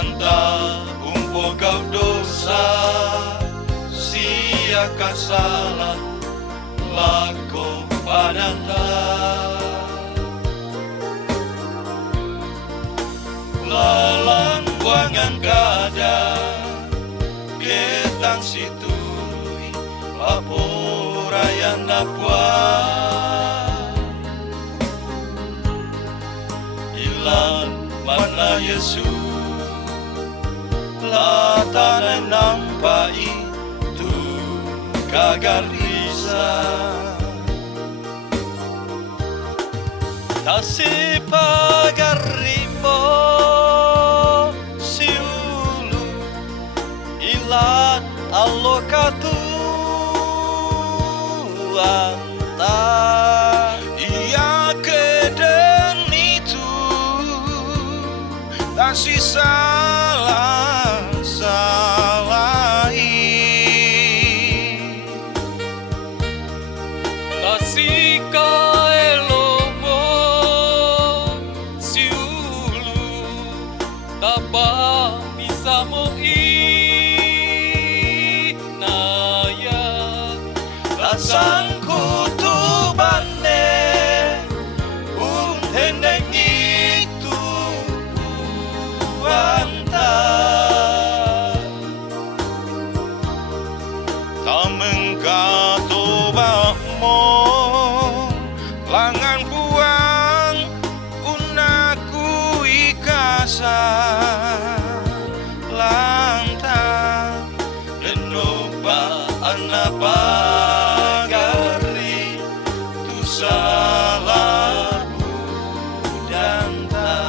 Anta umpo kau dosa, siaka salah lako padanta. Lalang buangan kada ketang situi aporayan napuan. Ilan mana Yesus latanan nampai tu kagarisa. Tasi pagarimo siulu ilat alokatu anta. Ia keden itu tak salah salahi. Tasika elomo siulu taba bisa mo inaya. Rasangku tu bane hendeng itu anta. Tamengka tobakmo langan buang unaku ikasa lantang lenoba anapa gari tu salah budanta.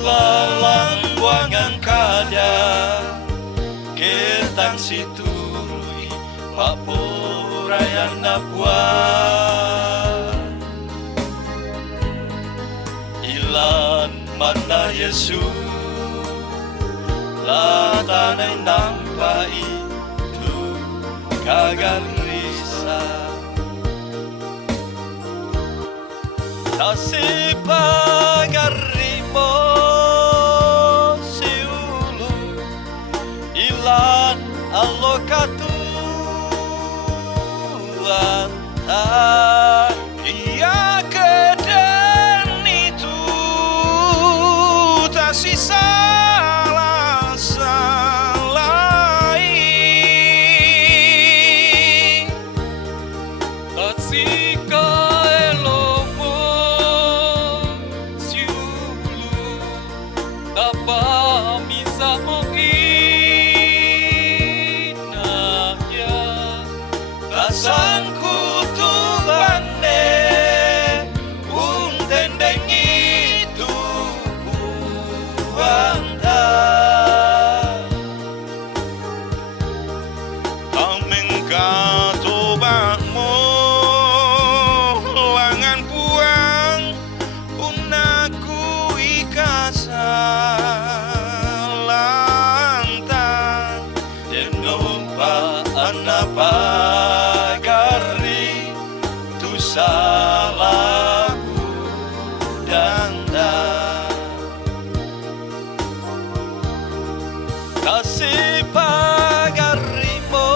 Lalang buangan kada ketang situi paporayan napuan. Ilan mana Yesus latanay nampai tu kagarisa. Tasi pagarimo siulu ilan alokatu anta. Ia keden itu tak salah salahi. Tasika elomo siulu taba bisa mo inaya. Rasangku tu bane tendeng itu buanta. Tamengka tobakmo langan buang unaku ikasa lantang denompa anapa gari tu salah budanta. Kasih pagarimo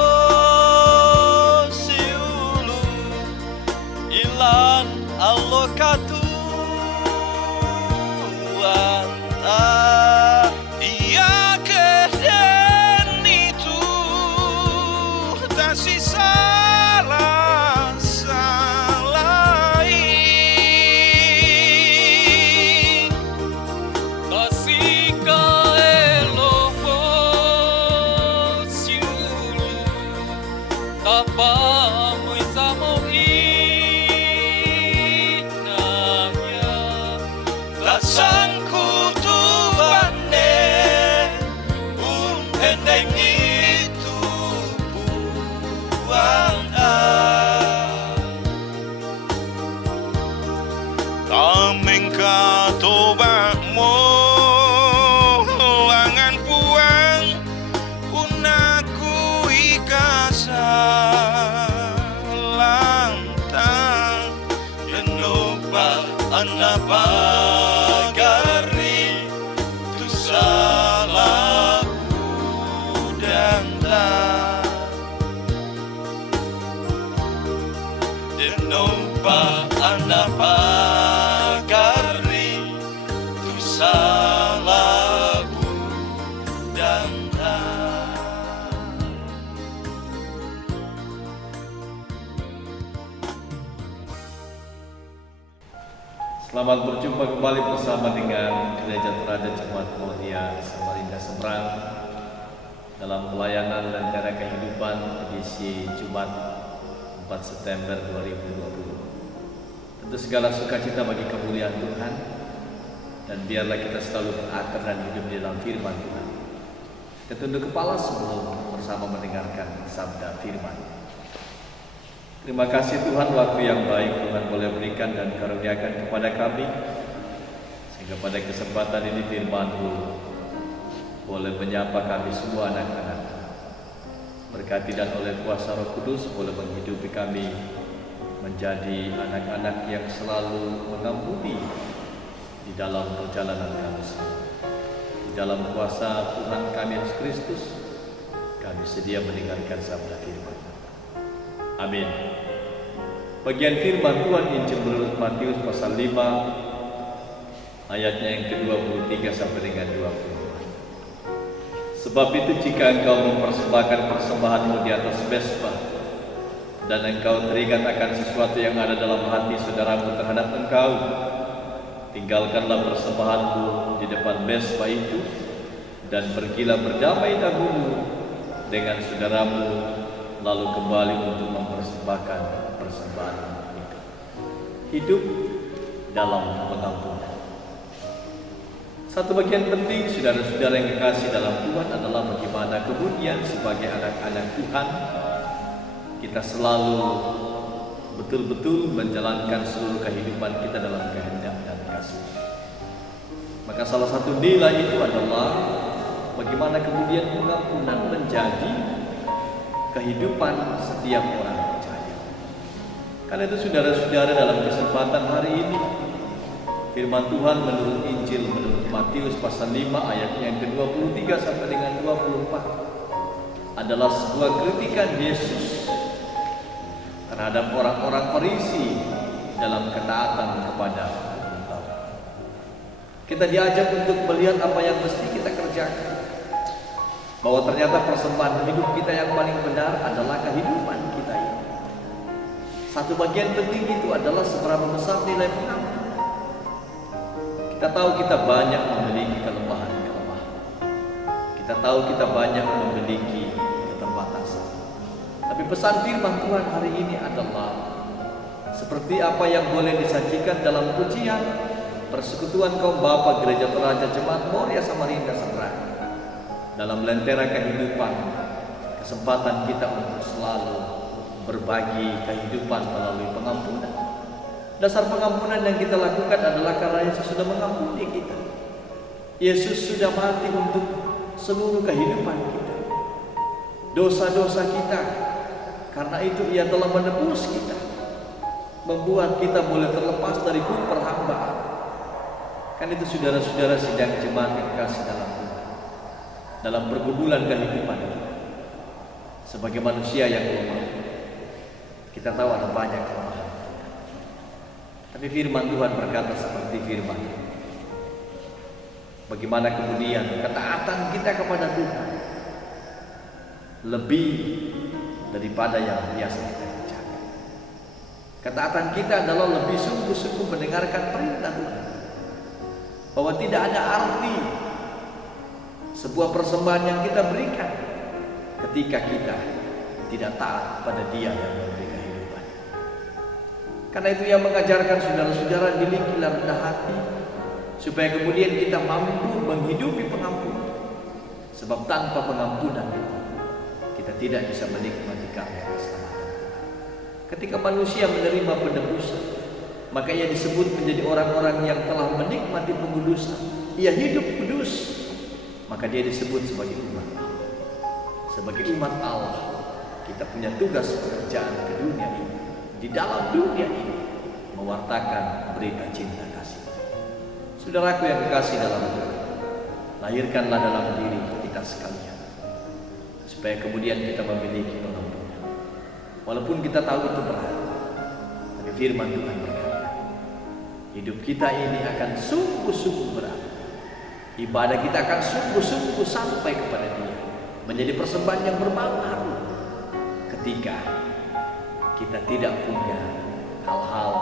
Hendeng itu buang Tameng katobakmu Angan puang Unaku ikasa Lantang Dan lupa anapa Gari Tu salahku dan tak Dan lupa anapa salahku dan Selamat berjumpa kembali bersama dengan Gereja Teladan Jemaat Mulia Samarinda Seberang dalam pelayanan Lentera Kehidupan edisi Jumat 4 September 2020. Tentu segala sukacita bagi kemuliaan Tuhan, dan biarlah kita selalu berakar dan hidup di dalam firman Tuhan. Kita tunduk kepala sebelum bersama mendengarkan sabda firman. Terima kasih Tuhan, waktu yang baik Tuhan boleh berikan dan karuniakan kepada kami, sehingga pada kesempatan ini firman-Mu boleh menyapa kami semua anak-anak. Berkati dan oleh kuasa Roh Kudus boleh menghidupi kami menjadi anak-anak yang selalu mengampuni di dalam perjalanan kami semua. Di dalam kuasa Tuhan kami Yesus Kristus, kami sedia mendengarkan sabda firman. Amin. Bagian firman Tuhan Injil menurut Matius pasal 5 ayatnya yang ke-23 sampai dengan 22. Sebab itu jika engkau mempersembahkan persembahanmu di atas mesbah dan engkau teringat akan sesuatu yang ada dalam hati saudaramu terhadap engkau, tinggalkanlah persembahanmu di depan mesbah itu dan pergilah berdamai dahulu dengan saudaramu, lalu kembali untuk mempersembahkan persembahan itu. Hidup dalam pengampunan. Satu bagian penting saudara-saudara yang kekasih dalam Tuhan adalah bagaimana kemudian sebagai anak-anak Tuhan kita selalu betul-betul menjalankan seluruh kehidupan kita dalam kehendak dan kasih. Maka salah satu nilai itu adalah bagaimana kemudian pengampunan menjadi kehidupan setiap orang percaya. Karena itu saudara-saudara, dalam kesempatan hari ini firman Tuhan menurut Injil menurut Matius pasal 5 ayatnya yang ke-23 sampai dengan 24 adalah sebuah kritikan Yesus terhadap orang-orang Farisi dalam ketaatan kepada hukum Taurat. Kita diajak untuk melihat apa yang mesti kita kerjakan, bahwa ternyata persembahan hidup kita yang paling benar adalah kehidupan kita ini. Satu bagian penting itu adalah seberapa besar nilai pengampunan. Kita tahu kita banyak memiliki kelemahan-kelemahan. Kita tahu kita banyak memiliki keterbatasan. Tapi pesan firman Tuhan hari ini adalah seperti apa yang boleh disajikan dalam pujian Persekutuan Kaum Bapa Gereja Teladan Jemaat Mulia Samarinda Seberang. Dalam lentera kehidupan, kesempatan kita untuk selalu berbagi kehidupan melalui pengampunan. Dasar pengampunan yang kita lakukan adalah karena Yesus sudah mengampuni kita. Yesus sudah mati untuk seluruh kehidupan kita, dosa-dosa kita. Karena itu Ia telah menebus kita, membuat kita boleh terlepas dari hukum perhambaan. Kan itu saudara-saudara sidang jemaat yang kasih dalam Tuhan, dalam pergumulan kehidupan sebagai manusia yang lemah, kita tahu ada banyak kelemahan. Tapi firman Tuhan berkata seperti firman, bagaimana kemudian ketaatan kita kepada Tuhan lebih daripada yang biasa kita kerjakan. Ketaatan kita adalah lebih sungguh-sungguh mendengarkan perintah Tuhan, bahwa tidak ada arti sebuah persembahan yang kita berikan ketika kita tidak taat pada Dia yang memberi kehidupan. Karena itu Ia mengajarkan saudara-saudara milikilah rendah hati, supaya kemudian kita mampu menghidupi pengampunan. Sebab tanpa pengampunan itu, kita tidak bisa menikmati karya keselamatan. Ketika manusia menerima penebusan, maka ia disebut menjadi orang-orang yang telah menikmati pengudusan. Ia hidup kudus, maka dia disebut sebagai umat Allah. Sebagai umat Allah, kita punya tugas pekerjaan ke dunia ini, di dalam dunia ini, mewartakan berita cinta kasih. Saudaraku yang kekasih dalam Tuhan, lahirkanlah dalam diri kita sekalian, supaya kemudian kita memiliki pengampunan. Walaupun kita tahu itu berat, tapi firman Tuhan berkata, hidup kita ini akan sungguh-sungguh berat. Ibadah kita akan sungguh-sungguh sampai kepada Dia, menjadi persembahan yang berbau harum. Ketika kita tidak punya hal-hal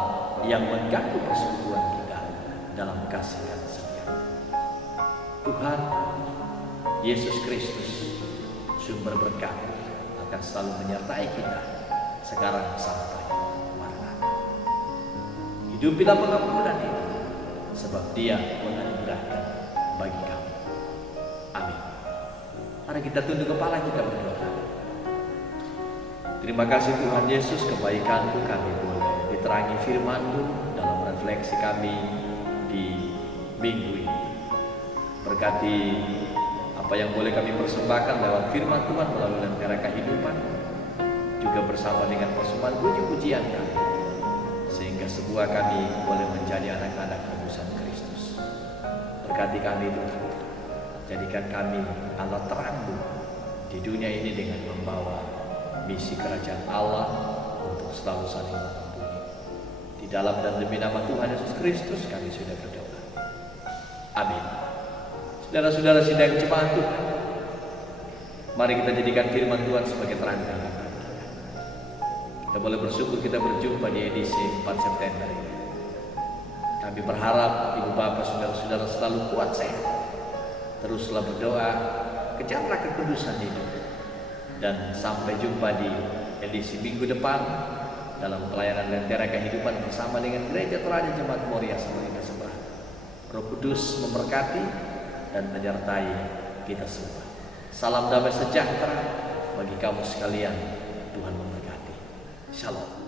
yang mengganggu persekutuan kita dalam kasih dan setia. Tuhan Yesus Kristus, sumber berkat, akan selalu menyertai kita sekarang sampai Maranatha. Hidupilah pengampunan itu, sebab Dia menganugerahkan bagi kamu. Amin. Mari kita tunduk kepala, kita berdoa. Terima kasih Tuhan Yesus, kebaikan-Mu kami boleh diterangi firman-Mu dalam refleksi kami di minggu ini. Berkati apa yang boleh kami persembahkan lewat firman Tuhan melalui lentera kehidupan, juga bersama dengan persembahan puji-pujian kami, sehingga sebuah kami boleh menjadi anak-anak tebusan Kristus. Berkati kami Tuhan, jadikan kami alat terang-Mu di dunia ini dengan membawa misi kerajaan Allah untuk selalu saling mengampuni. Di dalam dan demi nama Tuhan Yesus Kristus kami sudah berdoa. Amin. Saudara-saudara sidang jemaat Tuhan, mari kita jadikan firman Tuhan sebagai terang dalam hati kita. Kita boleh bersyukur kita berjumpa di edisi 4 September ini. Kami berharap Ibu Bapak, saudara-saudara selalu kuat sehat. Teruslah berdoa, kejarlah kekudusan hidup. Dan sampai jumpa di edisi minggu depan dalam pelayanan lentera kehidupan bersama dengan Gereja Toraja Jemaat Moria Samarinda Seberang. Roh Kudus memberkati dan menyertai kita semua. Salam damai sejahtera bagi kamu sekalian. Tuhan memberkati. Shalom.